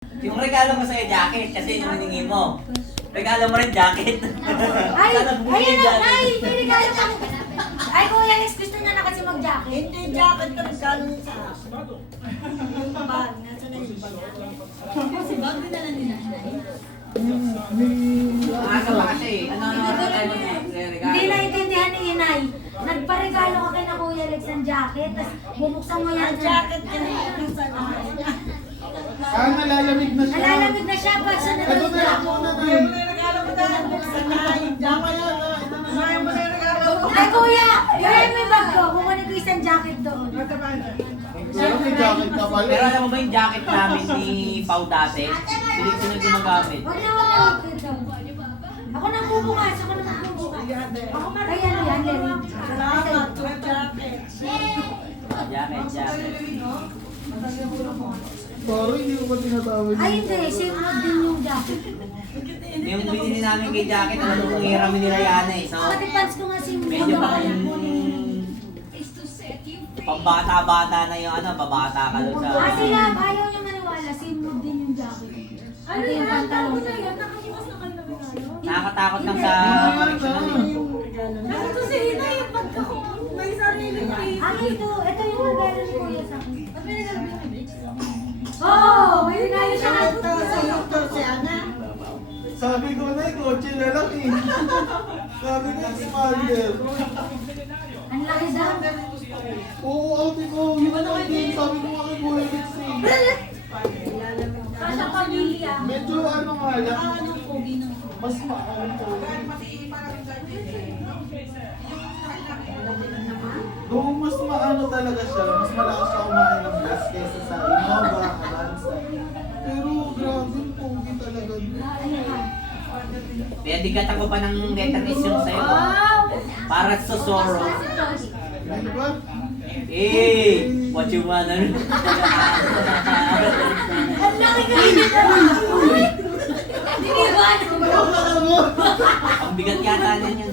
Yung regalo mo sa'yo, jacket, kasi yung hiningi mo. Regalo mo rin, jacket. Ay, Sana bumili ayun yung na, jacket. ay, may regalo pa. Ay, Kuya Alex, gusto niya na kasi mag-jacket. Hindi jacket ka regalo niya sa akin. Yung bag, nasa na yung bag. Kasi bag din na lang ni nanay. Asa pa kasi, ano tayo mo regalo? Hindi naintindihan ni Inay. Nagparegalo ka kay na Kuya Alex ng jacket, tapos bubuksan mo yan. Ang jacket ka na sa akin. Ah, nalalamig na siya. Nalalamig na siya pa sa Ito na lang muna na Yung regalo mo dahil buksan na yung jacket. Sayang mo na yung regalo mo. Ay, Kuya! Kuya, may bag ko. Kukunin ko isang jacket doon. Pero may jacket ka pala. Pero alam mo ba yung jacket namin ni Pau dati? Sino gumagamit? Huwag na wala dito. Ako nang bubukas. Ako nang bubukas. Ako pa rin ano yan, Lenny. Salamat, yung jacket. Jacket. Parang hindi ko pa tinatawag. Ay, hindi. Same mood din yung jacket. Yung binili namin kay jacket, alam mo kung hiramin nila Yana eh. So, Pati pants ko nga same mood. medyo Ako pang kaya kunin. pambata-bata na yung ano, babata ka doon sa... Ah, sila, ayaw niyo maniwala. Same mood din yung jacket. Ano yung pantalon? Nakakiwas na kayo na regalo. Nakakatakot lang sa correctional eh. Yung regalo niya. Ito si Ina yung pagka ko. May sarili na eh. Ah, ito yung regalo ni Kuya sa akin. At may regalo niya kay Rich. Oo, may regalo siya. Ito si Ana. Sabi ko na, kotse na lang eh. Sabi ko, expander. Ang laki daw. Oo, ate ko. Yung ano din, sabi ko nga kay Kuya Alex eh. Kasha pamilya. Medyo ano nga lang, Anong pogi ng mas maano po. Doon mas maano talaga siya, mas malakas siya kumain ng gas kaysa sa Innova, Avanza. Pero grabe, pogi talaga. Kaya di ka tako pa ng letters yung sa'yo. Para sa Zorro. Di ba? Eh, what you wanna do? Ang laki ka rin Hindi ba? Ang bigat yata niyan yan.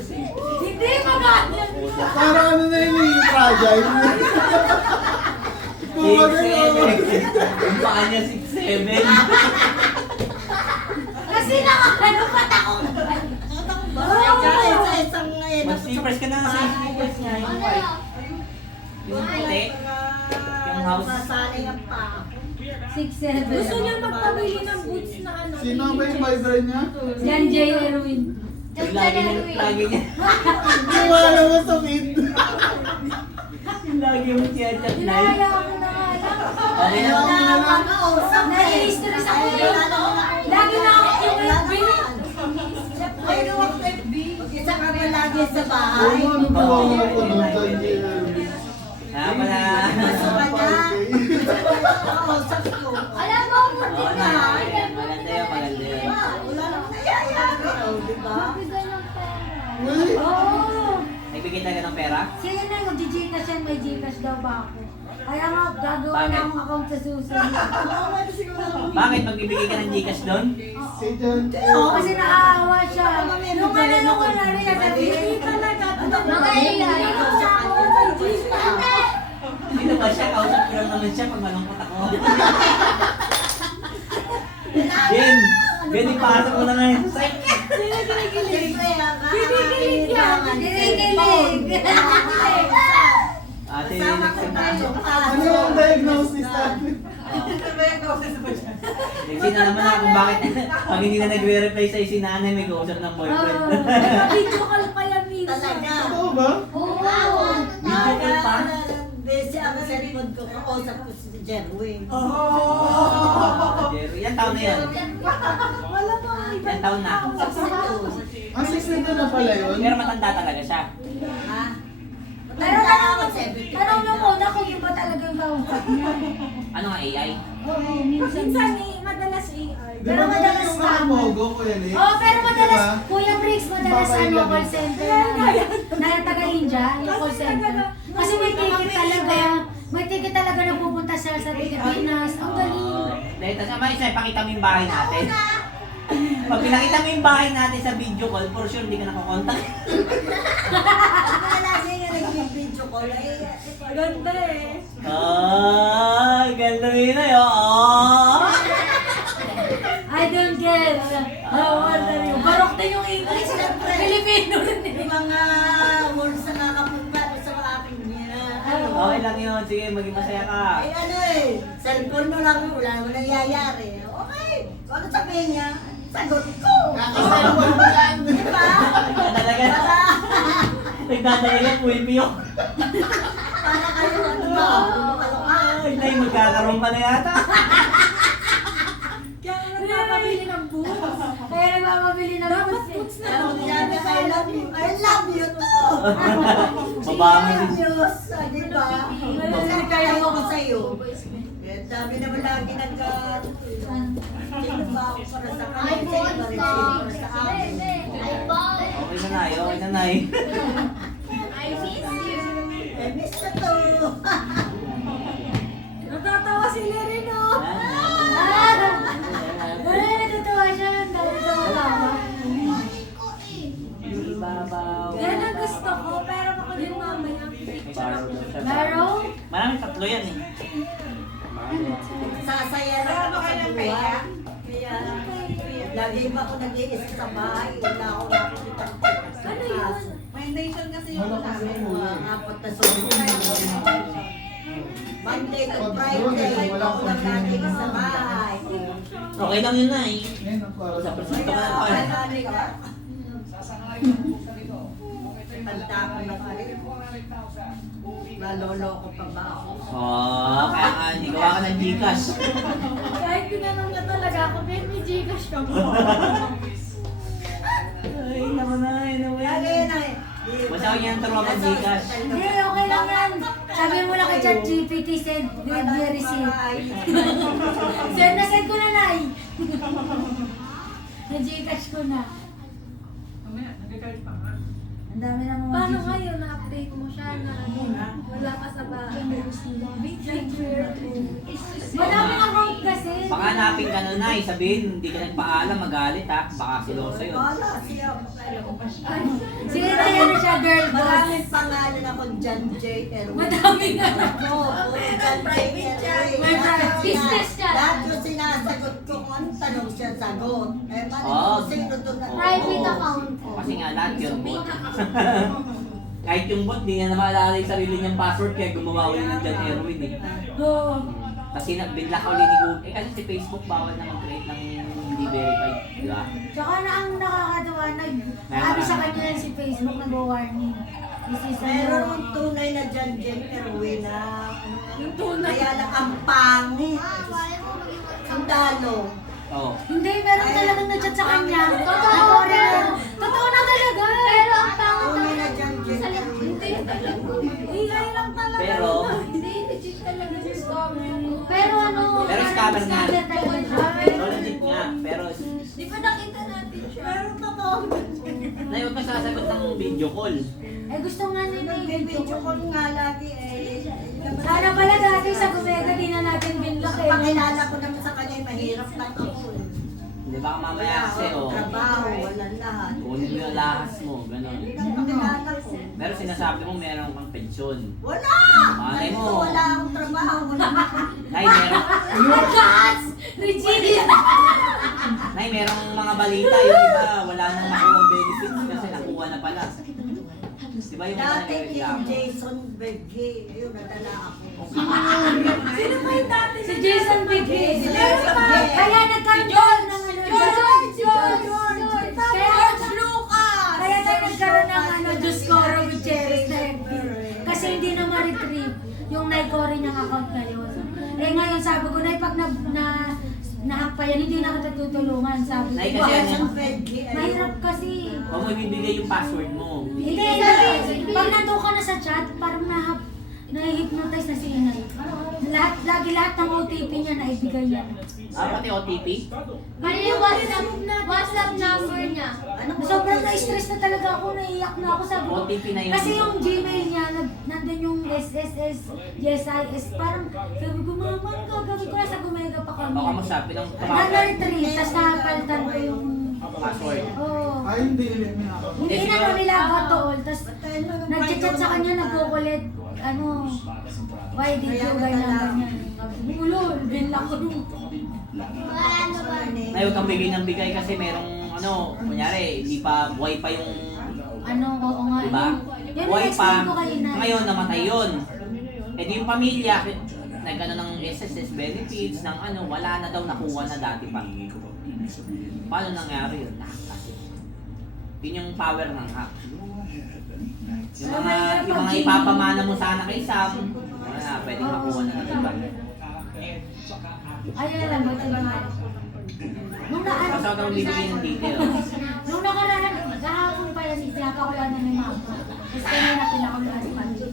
Hindi maganda. Parang ano na yun eh, fragile. Kuha na yun. 6'7". Yung paa niya 6'7". Kasi nakakano pa ako. Sa isang ngayon. Mag-slippers ka na sa slippers niya. Yung white. Yung puti. Yung house. Masanay ang pa. 6'7". Gusto niya magpabili ng boots na ano. Sino ba yung boyfriend niya? Yan, J. Erwin. Yung lagi niya. Hindi mo alam mo sa feed. Yung lagi yung chat-chat na yun. Inaya ako na nga lang. Okay na. Nai-stress ako yun. Lagi na ako yung FB. Ay, luwag FB. Isa ka ba lagi sa Oo, bahay? ano po ako ako nung Sanji Elvis. Ah, pala. Oo, sabi ko. Alam mo, Oo na. Maganda yun, maganda yun. Wala namang nangyayari. Di ba? Uy, Oo. Nagbigay talaga ng pera? Siya na yung Gcash yan, may Gcash daw ba ako? Kaya nga, gagawa na akong account sa susunod. Bakit? Magbibigay ka ng Gcash doon? si John. Oo, kasi naaawa siya. Nung ano ko na rin, sabi hindi talaga. Mga AI. Sino ba siya? Kausap ko lang naman siya pag malungkot ako. Ben! Ben, ipasok mo na ngayon sa psych. Kinikilig yan. Kinikilig. Ate, Ano yung diagnosis natin? Nagsina naman ako kung bakit pag hindi na nagre-reply sa si nanay may kausap ng boyfriend. Video call pa yan minsan. Talaga. Totoo ba? Oo. Video call pa? Busy ako sa cellphone ko. Kausap ko si Jerwin. Jerry, yan taon na yun. Wala pa. Yan taon na. Ah, 6 na pala yun? Pero matanda talaga siya. Ha? Pero tanong mo muna kung yun ba talaga yung kausap niya. Ano nga AI? Oo, minsan. Minsan eh, madalas AI. Di Pero ba madalas yung scam. mga mogo ko yan eh? Oo, pero madalas, Diba? Kuya Briggs, madalas Babay ano, lang call yun. center na taga-India, yung call center. Kasi may ticket talaga, may ticket talaga na pupunta siya sa Pilipinas. Ang galing. Dahil tapos ama isa, ipakita mo yung bahay natin. Pag pinakita mo yung bahay natin sa video call, for sure hindi ka nakakontak. Wala siya yung nag-video call. Ganda eh. Ay, ganda rin na yun. Barok din yung English. Filipino rin eh. Yung mga words na nakapunta sa akin niya. Okay lang yun. Sige, maging masaya ka. Ay ano eh, cellphone mo lang, wala naman nangyayari. Okay, ano sabihin niya? Sagot ko! Kakasalwan mo yan. Diba? Talaga. Nagdadalaga, puwi-piyo. Para kayo, ano ba? Ay, Nay, magkakaroon ka na yata. Kaya nagpapabili ng boots. Kaya nagpapabili ng boots eh. Boots na Ano yan, I love you. I love you too. Mabango din. Diyos, diba? Kasi kaya ako sa'yo. Eh, dami naman lagi sino ba ako para sa kanila? Sino ba rin para sa akin? Okay na, Nay. Okay na, Nay. I miss you too. Natatawa si Lerino. Wala, natutuwa siya. Ang dami tawa-tawa. Ibabaw. Yan ang gusto ko, pero ako din mamaya. Barrow daw siya. Barrow? Maraming tatlo yan eh. Sasaya na ako sa buhay. Kaya, lagi ba ako nag-iis sa bahay? Wala ako nakikita. Ano yun? Foundation kasi yung Wala kasi namin. mo eh. Mga apat na Monday to Friday, Wala ako lang lagi sa bahay. Okay lang yun, Nay. Ngayon, ang klaro. Sa presento ka Kaya, na pa. kailangan ka. Tanda ko na pa rin. Naloloko pa ba ako? Oh, kaya nga, hindi gawa ka ng Gcash. Kahit tinanong ka talaga ako, may Gcash ka mo. Ay, naman na, Lagi na eh. Basta ako yan turuan ng Gcash. Hindi, okay lang yan. Sabi mo lang kay ChatGPT, send with the receipt. Send na send ko na, Nay. Na-Gcash ko na. Ang dami na mga Paano Gcash. ngayon na-update mo siya na wala ka sa bahay? Madaming account kasi. Baka hanapin ka nun, Nay. Sabihin, hindi ka nagpaalam, magalit ha. Baka siloso yun. Wala siya. Sige na yan siya, girl boss. Maraming pangalan ako John J. Erwin. Madaming na. Oo, John J. Erwin. May private business ka. Lahat yung sinasagot ko kung anong tanong siya sagot. Eh, paano Oo. kung sino doon na? Private Oo. account. Kasi nga lahat yun, bot. Kahit yung bot, di niya na maalala yung sarili niyang password kaya gumawa ulit ng John Erwin eh. Oo. Kasi nagbinlock ulit ni Google. Eh kasi si Facebook bawal na mag-create ng hindi verified, di ba? Tsaka na ang nakakatawa, sabi sa kanya yan si Facebook, nag-warning. This is Meron ano. ang tunay na John J. Erwin na Yung tunay. kaya lang ang pangit. Ang dalo. Oo. Hindi, meron talagang na-chat sa kanya. Totoo na talaga. Pero ang Tunay na John J. Erwin. AI lang talaga. Pero, Hindi, legit talaga yung scammer. Pero ano, Pero scammer nga. talaga siya. pero legit nga. Pero, Di ba nakita natin siya? Pero totoo. Nay, huwag ka sasagot ng video call. Eh gusto nga nila yung Nagbibidyo ko nga lagi eh. Sana pala dati sa Gumega, di na natin binlock eh. Pakilala ko naman sa kanya, mahirap lang ako eh. Di ba mamaya Wala kasi, akong oh. trabaho, wala lahat. Kunin mo yung lahas mo, gano'n. Pakilala ko. Pero sinasabi mo meron kang pensyon. Wala! Malay mo. Wala akong trabaho, wala akong... Nay, meron, Agas! Regina! Nay, merong mga balita. Yung iba, wala nang makuha benefits kasi nakuha na pala. Di ba yung mga Dati ni nagreklamo? Jason Begge, ayun, nadala ako. Sino ba yung dati? Si Jason Biggie. Si Jason Biggie. Kaya nagkaroon ng ano. George Lucas! Kaya tayo nagkaroon ng ano, Diyos Coro Gutierrez na FB. Kasi hindi na ma-retrieve yung Naikori niyang account ngayon. Eh ngayon sabi ko, na pag nahack pa yan, hindi na kita tutulungan. Sabi Nay, ko, kasi Jason ano, Begge, ayun. mahirap kasi. huwag mo ibibigay yung password mo. Hindi, pag nandun ka na sa chat, parang na-hypnotize na si Inay. Lagi lahat ng OTP niya naibigay niya. Ah, pati OTP? Ano yung WhatsApp number niya? Sobrang na-stress na talaga ako, naiyak na ako sa OTP na yun. Kasi yung Gmail niya, nandun yung SSS, GSIS, parang sabi ko, mama, ano gagawin ko na sa Gumega pa kami. Baka masabi ng Na-retrieve, tapos nakapalitan ko yung... password. Oo. Ay, hindi ulit niya ako. Hindi na nila got all, tapos nag-chat sa kanya, nagkukulit, ano, why did you ganyan? Ulol, binlock ko nung... Nay, huwag kang bigay ng bigay kasi merong ano, kunyari, hindi pa buhay pa yung, Ano, oo nga. di ba? Yan Buhay ang pa, explain ko kayo na. ngayon namatay yun. Eh di yung pamilya, nagano ng SSS benefits, ng ano, wala na daw nakuha na dati pa. Paano nangyari yun? Hack kasi. Yun yung power ng hack. Yung mga ipapamana mo sana kay Sam, wala, pwedeng makuha na ng iba. Ay, alam mo, ito ba? Nung Kasi naano, ako bibigyan ng details. nung nakaraan, kahapon pa yan, pinapakulaan na ni mama. Tapos kanina pinakulaan si Panji.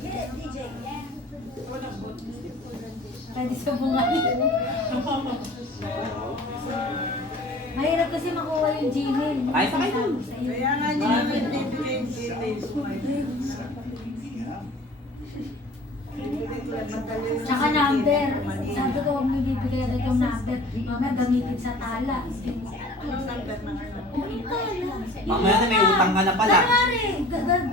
Pwede sa bunga Mahirap kasi makuha yung Gmail. Ay, sakay dun. Kaya nga niya naman bibigay yung details mo. Tsaka number. Sabi ko, huwag mo ibibigay agad yung number. Mamaya gamitin sa tala. Anong number na ano? Mamaya na may utang ka na pala. Kunwari,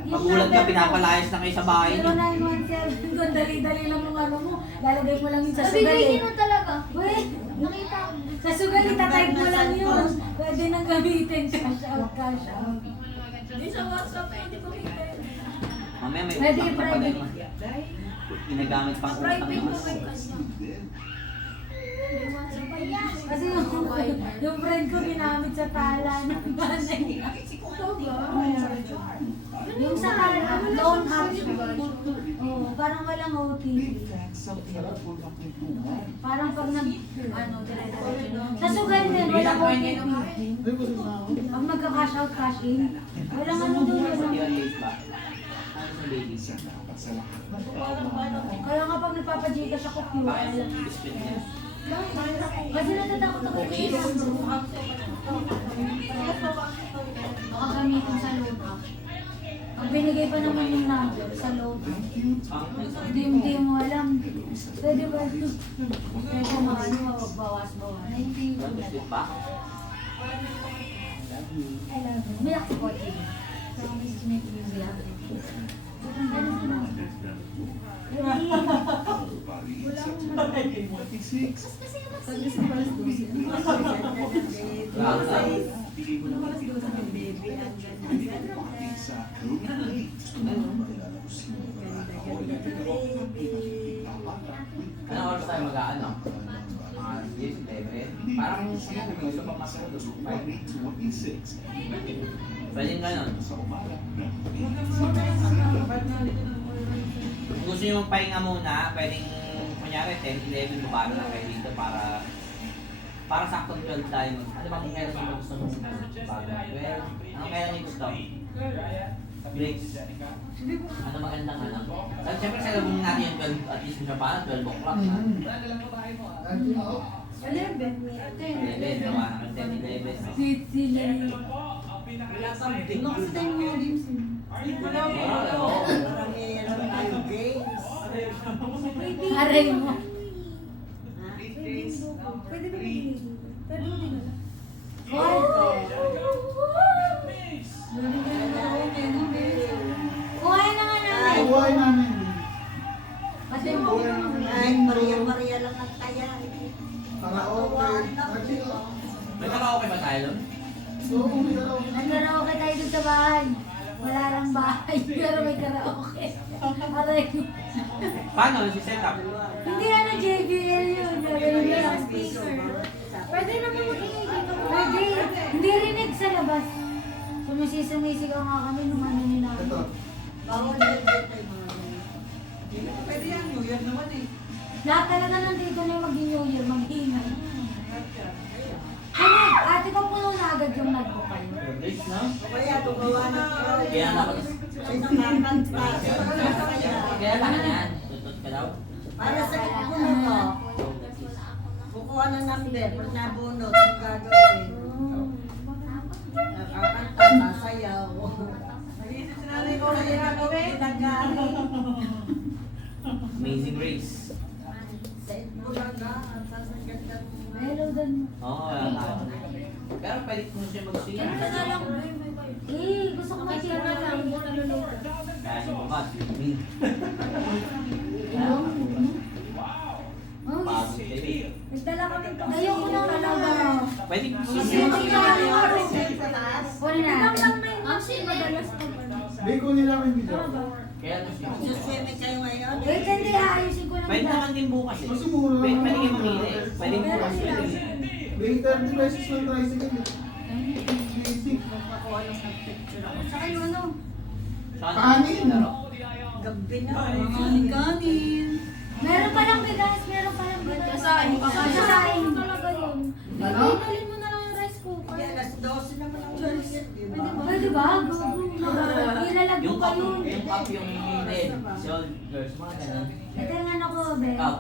Magulat ka, pinapalayas na kayo sa bahay niyo. 0917, kung dali-dali lang yung ano mo. Lalagay mo lang yun sa Nabigay sugal niyo talaga. Wait, Nakita ko. sa sugal, itatype mo lang yun. Pwede nang gamitin. Cash out, cash out. Hindi sa WhatsApp, pwede ko kita. Mamaya may Pwede utang ka pala i-private. yung ginagamit pang utang Private yung ko may kanya. Kasi yung friend ko ginamit sa tala ng banay. Yung sa tala, don't have oh, parang walang OTP. Parang pag nag, ano, dire-diretso. Sa sugal din, walang OTP. Ay, busog na ako. Pag magka-cash out, cash in, walang ano doon. Hindi Walang. yan late ba? Ano sa ladies? Kaya nga pag nagpapa-gcash ako, Bakit QR. yung biscuit niya? Kasi natatakot ako Okay. baka gamitin sa load up. Ang binigay pa naman yung number sa load up. Hindi mo alam. Pwede ba? Pwede mo ano, bawas-bawas. Ano, biscuit ba? Umiyak si Kochi. Umiyak. Anong oras tayo mag-ano? Mga 10, 11? Parang may gusto pa masaya doon. Pwede nga nun. Kung gusto nyo magpahinga muna, pwedeng kunyari 10, 11 baba na kayo dito para saktong 12 tayo. Ano bang kailan nyo gusto mo bago? 12? Anong kailan nyo gusto? Breaks. Ano magandang ano? Siyempre sa labong natin yung 12, at least siya pa, 12 o'clock. 11, gawa naman 10, 11. Sila. Wala pang games. Parang may ano tayo games. Aray mo. Pwede ba bigyan? Pwede mo din alam. Kuha na nga namin. Buhay namin. Kasi mo. Ay, Maria lang ang kaya. Karaoke. May karaoke ba tayo doon? Oo, may karaoke. Nag-karaoke tayo dun sa bahay. Wala lang bahay, pero may karaoke. Aray. Paano? Si setup? Hindi ano, JBL yun. JBL lang. Pwede naman mag-ingay dito. Pwede. Hindi rinig sa labas. Sumisigaw nga kami nung ano nila. Ito. Bawal din dito yung mga ganyan. Pwede yan, New Year naman eh. Lahat talaga nandito na yung mag-New Year, mag-ingay. Ano, ate ko puno na agad yung nagpo kayo. Breaks na? O kaya, tumawa na Kaya naman. Sino kakanta? Sino kakanta? Kaya lang yan. Tutot ka daw. Para sa kukuha to. Kukuha ng number, pag nabunot, ang gagawin. Nakakanta, sasayaw. Nag-iisip si nanay ko na gagawin. Amazing Grace. Sa Itbulaga, at sasaganda. Hello, Dan. Oo, wala tayo. Pero pwede ko siya mag-sing. Gusto ko mag-share na lang. Kaya siya pa ba? Swimming. Hello? Pagod kayo. Nagdala kami pang Ayoko na talaga. Pwede Sisipin ka lang yung araw. Sa taas. Kunin Lang natin. lang may madalas pa ba? Hindi, kunin namin video. Kaya ano siya. Susweme kayo ngayon? Wait, hindi. Ayusin ko lang. Pwede naman din bukas eh. Kasi mura Pwede naman. kayo mamili. Pwede bukas. Pwede. May 30 pesos lang tricycle. Basic. Nakuha lang sa picture ako. Saka yung ano. Saan Kanin. laro? Gabi na. Kanin. Meron palang bigas. Meron palang bigas. Kasain pa kayo. Kasain. Talaga yun. Ano? Dalhin mo na lang yung rice cooker. Kaya alas 12 naman ang oras yan, di ba? Pwede ba? Ilalagay Yung pa cup, yun. yung cup, yung red. Shoulders, mga ganun. Ito yung ano ko, be. Cup.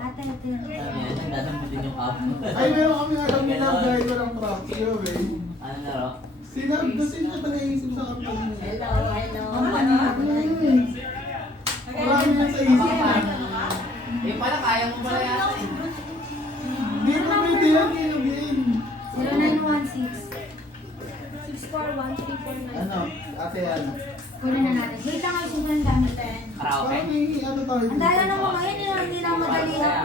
Ate, ate. Sabi yan, nagdadampo din yung cup. Ay, meron kami alam nila guys, walang practice, eh. Ano laro? Sinab, kasi siya nag-iisip sa kapatid. Hello, hello. Marami lang sa isip na. Eh pala, kaya mo pala yata eh. Hindi pa pwede yan, kinabin. 0916. 641-349. Ano, ate ano? Kunin na natin. Wait lang, ayusin ko lang gamit. Karaoke? Parang may ano tayo Ang dala na mo ngayon, hindi na madali. Kaya,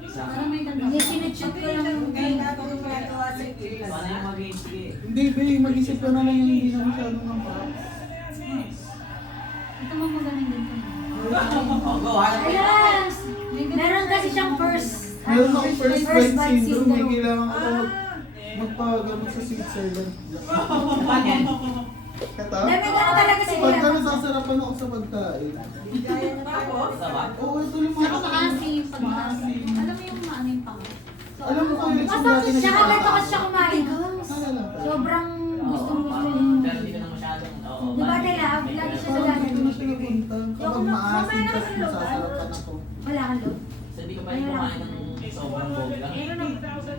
isa. Hindi, sinitshoot ko lang yung Kaya gagawin ko ito sa Paano yung mag-game? Sige. Hindi, be, mag-isip ka na lang yung hindi na masyado ng props. Ito mo magaling din. Oh, go, hanap mo. Ayan! Meron kasi siyang first. Meron akong first bite bite syndrome, may kailangan ko magpagamot sa Switzerland. Paano yan? Ito? Dami ka na talaga Pagka sigla. nasasarapan ako sa pagkain. Isa ba? Oo, ito yung mga... Pag maasim. Alam mo yung maanim pa nga. Alam mo ko yung leksyon natin na Tsaka ganito kasi siya kumain. Ano lang tayo? Sobrang Oo, gustong gusto parang- niya. pero hindi ko na masyadong, oo. Di ba, parang- Tela? Lagi siya sa Parang lahat. dito na siya napunta. Kapag maasim kasi nasasarapan ako. Wala kang loob. So, hindi ko pa yung kumain ng sobrang bongga. Doon sa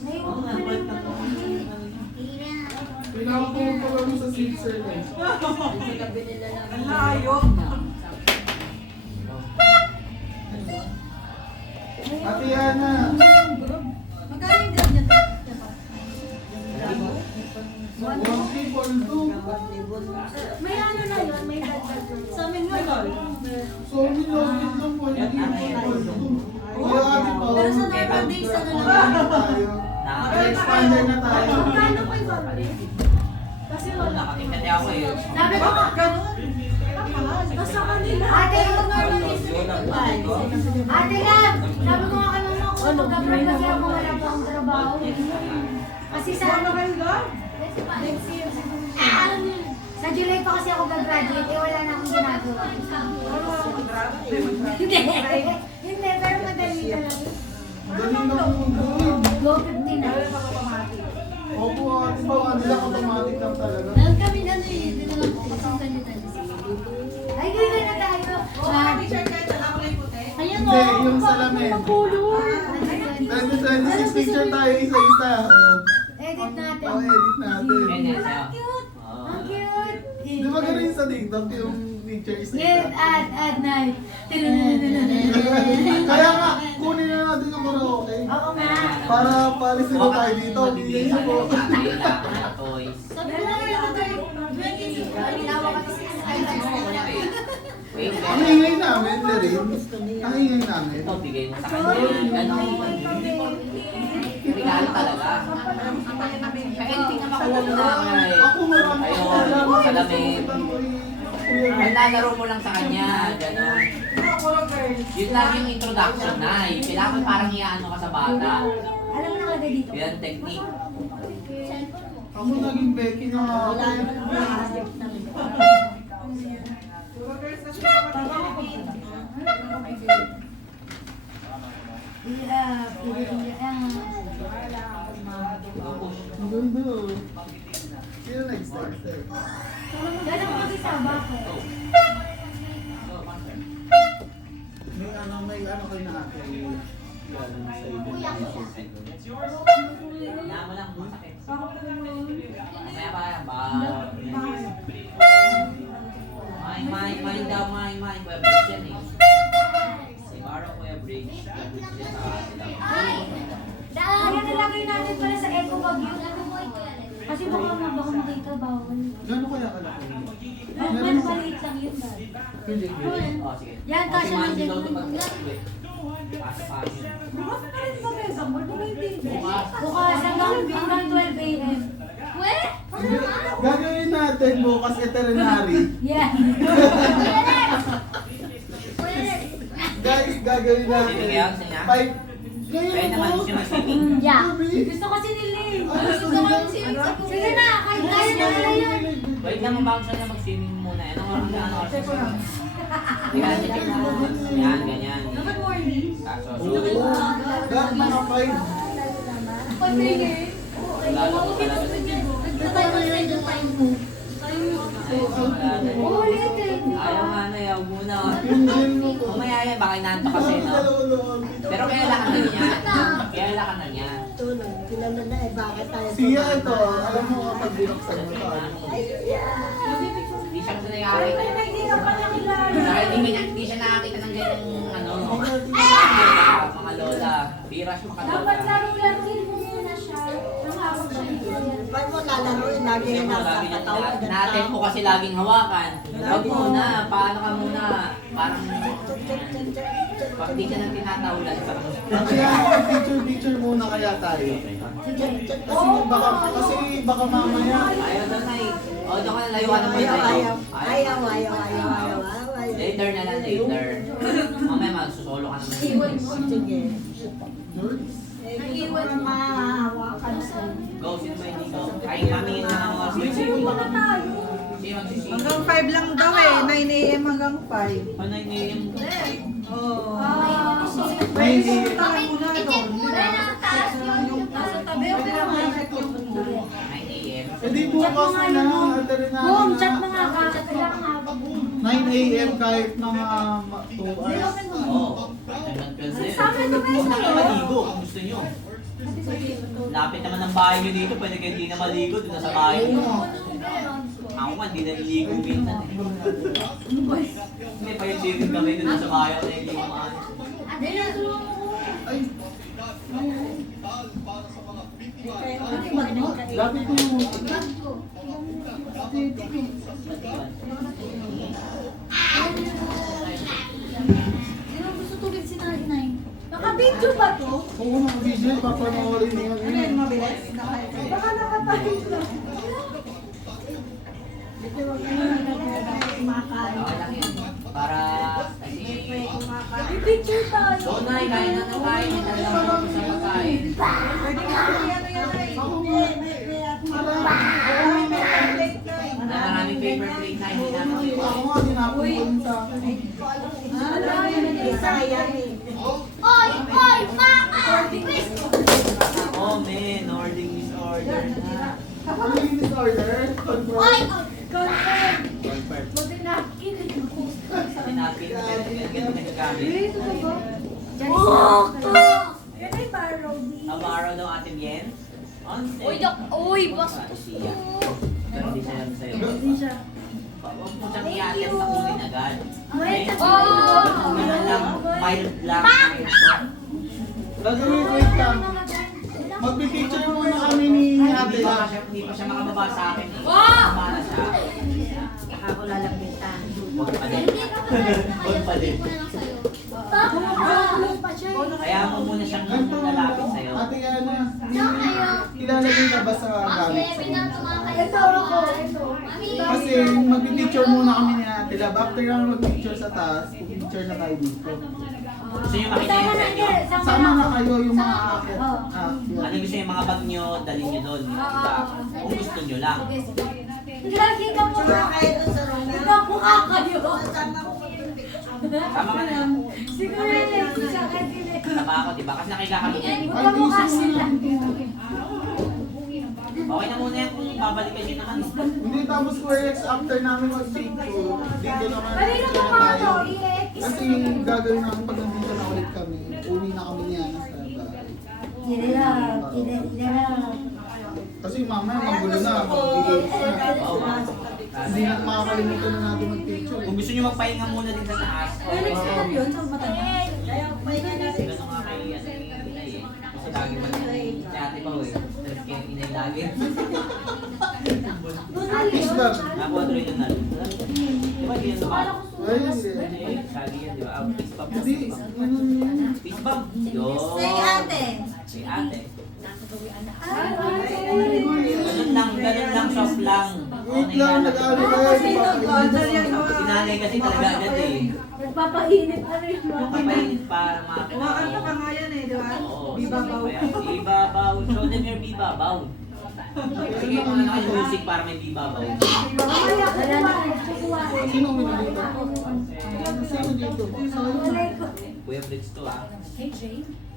Naiwan ko ano na ba yung ito? Kailangan ko magpagano sa Switzerland. Layo. Ate Yana, Magkano yung grab niya? one people do. May ano na yun, may dagdag yun. Sa amin nga ba? So, minlogin lang po, hindi people do. Kaya ate pa, Pero sa normal days, ano lang? mag-ano tayo. Mag-expander na tayo. Magkano po yung kasi wala. Nakatingkati ako eh. Sabi ko nga, Nasa kanila. ate, Yun ang plano ko. ate lang! Sabi ko nga kay mama ko, mag-abroad kasi ako wala pa akong trabaho. Kasi sa ano kayo Next year siguro. Sa July pa kasi ako gagraduate, eh wala na akong ginagawa. Hindi. Hindi, pero madali talaga. Dali lang yung gawin. Go 15 na. Opo, ate pa, ano lang, automatic lang talaga. Meron kami na hindi na lang po kasang kanita. Ay, gawin na tayo. Ayan Hindi, yung salamin. Pulot. 2026 picture tayo isa-isa. Edit natin. Oh, edit natin. Ganyan siya. Cute! Oo. Ang cute! Di ba ganun yung sa TikTok, yung picture Yes, isa-isa? add night. Kaya nga, kunin na natin yung karaoke. Oo nga. Para palisin na tayo dito. Bigyan niyo po. Kailangan ng toys. Sabi mo na yung Wait, Ang ingay namin, Lerin. Ang ingay namin. ito, bigay mo sa kanya. Ganon. Regalo talaga. Kaya hindi nga makuha mo na eh. Ako marami Ayun, ko alam. salamin. Ay, lalaro mo lang sa kanya. Ganon. Yun lang yung introduction na eh. Kailangan parang iyaano ka sa bata. Alam mo nakalagay dito. Yan technique. Ako naging Becky na nga ako. Yeah, Ang ganda oh. Sino nag-start sir? Gano'n mo mag-isaba ko. May ano kayo na ate. Galing sa ibang Kailangan mo lang masakit. Mamaya pa yan. Mine daw, mine. Kuya Bridge yan eh. Si Maro, Kuya Bridge. Kuya Bridge yan sa sila. Yan nilagay natin pala sa Eco Bagyo. Kasi baka makita, bawal. Gano'n kaya kalaki? Maliit lang yun ba? Hindi. Oh, sige. Yan, Oh, kasya si na Mandy dyan. daw ito mag-graduate. Pasok pa yun. Bukas pa rin sa mesa mo, hindi. Bukas. Bukas hanggang 12 a.m. Weh? Gagawin natin bukas veterinary. Yeah. Guys, gagawin natin. Sino kaya? Sino nga? Five. Kaya Ngayon naman, po. gusto mo swimming? Yeah. Gabi. Gusto ko si Niling. Gusto Gusto ko yung swimming sa pool. Sige na, kahit tayo na wala yun. Wait lang, mabago siya na mag-swimming muna. Anong oras? Yan, ganyan. Kaso, Lahat mga five. Pag-trigger. lalo ko talaga. Nagtatay mo na yung time mo. Ulitin. Ayaw nga na, ayaw muna. Yung gel mo po. Mamaya yan, baka inaantok kasi, no? Pero kailan ka na niya? Kailan ka na niya? Tulog, kilala na eh, bakit tayo Siya ito, alam mo kapag binuksan mo ito. Hindi siya kasi nakakita. Hindi ka pa nakilala. Saka hindi siya nakakita ng ganyang, ano, mga lola. Biras mo Dapat ka laro-laruin mo muna siya. Nang hawak siya. Ba't mo lalaroin? Lagi Kasi yung mo, nasa lagi niya katawan. natin po kasi laging hawakan. Huwag muna, paano ka muna? Parang, pag di ka nang tinatawalan, parang, Kaya picture muna kaya tayo. Kasi baka mamaya. ayaw daw na eh. O, doon ka na layuan ng Ayaw, tayo. ayaw. Later na lang, later. Mamaya magsusolo ka naman. Iwan mo. Sige. Naiiwan mo. Mahahawakan sa. Go, sino ba hindi go? Ay, kami yung mga mga swimming. Sino magsising? Hanggang 5 lang daw eh. 9 a.m. hanggang 5. Ano yung Oo. May I-check mo na nasa taas yung nasa tabi. Okay lang. 9 a.m. Hindi bukas na lang. Boom, chat mo nga ka. Chat lang nga. 9 a.m. kahit mga 2 hours. Oo. Sabi na ba yung maligo kung gusto nyo. Lapit naman ng bahay nyo dito, pwede kayo hindi na maligo doon na sa bahay nyo. Ako man, hindi naliligo minsan eh. Hindi pa yung living kami doon sa bahay ako naliligo maan. Ay, Ano lapit mo. Sino gusto tubig si Nanay? Naka-video ba to? Oo, naka-video. Papanoorin mo Ano yun, yan. mabilis? Baka nakatahin lang. Okay lang yun. Para kasi... May picture tayo. So, Nay, kain na ng kain. May talagang ako sa pagkain. Pwede nga ano yan ay. Maraming paper plate na hindi namin ito. Ako nga, dinapunin sa akin. Sayang eh. Oy! Oy! Maka! Please! Oh, man. Nordic disorder na. Ano yung disorder? Confirm. Oy! Confirm! Confirm. Buti na kinig ko. Sinapin na ganito nagagamit. Yan ay barrow Abaro daw ate Bien. Uy, uy, bastos siya. ko. Pero hindi siya lang sa'yo. Hindi siya. Huwag mo siyang i-attest sa kunin agad. Wait, Ganun lang, mild lang. Gagawin, wait lang. Magpipicture muna kami ni ate. Hindi pa siya makababa sa akin. Para siya. Ako lalapitan. Huwag pa din. Huwag pa din. Kaya mo muna siyang lalapit sa'yo. Ate Ana, kilala din na ba sa gamit sa Ito ako. Kasi magpipicture muna kami ni Ate Lab. After lang magpicture sa taas, picture na tayo dito. Gusto niyo makita yun sa inyo? Sama na kayo yung mga akit. Ano gusto niyo mga bag niyo, dalhin niyo doon. Diba? Kung gusto niyo lang. Lagi ka mo. Sura kayo dun sa room. Nagpapukha kayo. Sama ko mag-picture. Tama ka na. Siguro yung sa akin. Tama ako, diba? Kasi nakika kami niyan. Magpapukha sila. Okay na muna yan kung babalikan niyo naman. Hindi, tapos 4X after namin mag-picture, dito naman Kanina picture mo na pa tayo. ito. Kasi gagawin namin pag nandito na ulit kami, uli na kami niya sa bahay. Kasi mamaya magulo na, mag-games na. Hindi na makakalimutan na natin mag-picture. Kung gusto niyo magpahinga muna din sa taas. Yun, sa matanda. Kaya pahinga na rin. Ganun nga kay ano yung inay eh. Kasi lagi man si ate pa eh. Tapos kaya inay lagi. Doon na Peace bomb. Nakakuha tuloy yung nal. Di ba hindi yan lumakas? Ay, hindi. Sagi yan, di ba? Peace bump. Hindi, ano yun? Peace bump. Yun. Say ate. Si ate. Ganun lang, soft lang. Wait lang, nag-ano na yun. Si nanay kasi talaga agad eh. Nagpapainit na rin. Kapainit para mga Kumakanta pa nga yan eh, di ba? Oo. Bibabaw. Bibabaw. Show them your bibabaw. Sige, kung ano kayo music para may bibabaw. Wala na. Sino ang minalita? Sino dito? Kuya Briggs to ah.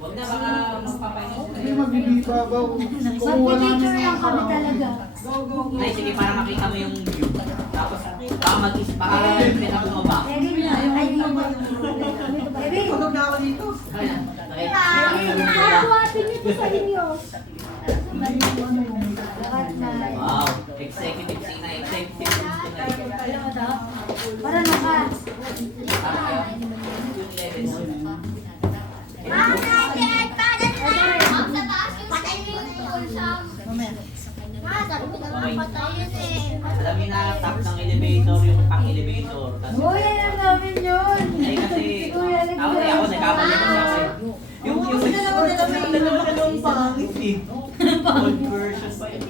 Huwag na baka magpapainit. Hindi magbibibabaw. Kukuha namin Mag-picture ng lang kami karami. talaga. Nay, sige para makita mo yung view. Tapos baka mag-isip, baka may bumaba. Erin na. Ay, Erin. Tulog na ako dito. Nakakuhatin niyo to sa inyo. Wow, executive scene na, executive scene na. Para naka. Alam niyo na top ng elevator, yung pang-elevator. Uy, alam namin yun. Ay kasi, Kuya, alam ako ko. nagkamali ko siya kasi. Yung dalawang pangit eh. Old version pa yun.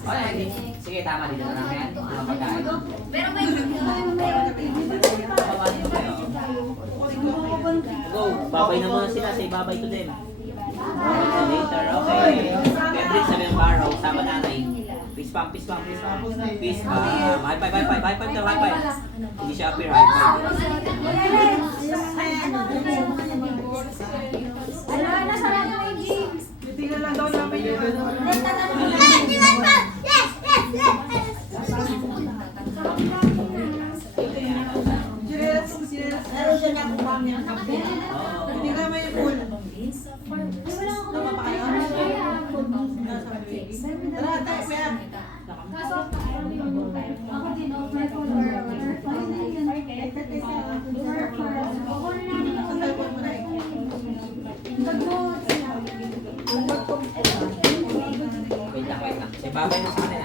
Okay, sige tama dito na namin. Mga pagkain. Pero may Papanin mo kayo. Go, babay na muna sila. Say babay to them. Later, okay. Favorite sa mga baraw, sama nanay. Peace pump, peace pump, peace pump. Peace pump. High five, high five, high five daw, high five. Hindi siya appear, high five. Titingnan lang daw namin yung ano. Chinelas kung chinelas. Meron siya niya kung kami ang kape. Titingnan mo yung pool. Tama pa kayo? Tara, tayo, kuya. Sa cellphone mo na eh. Wait lang, wait lang. Say babay na sa kanila.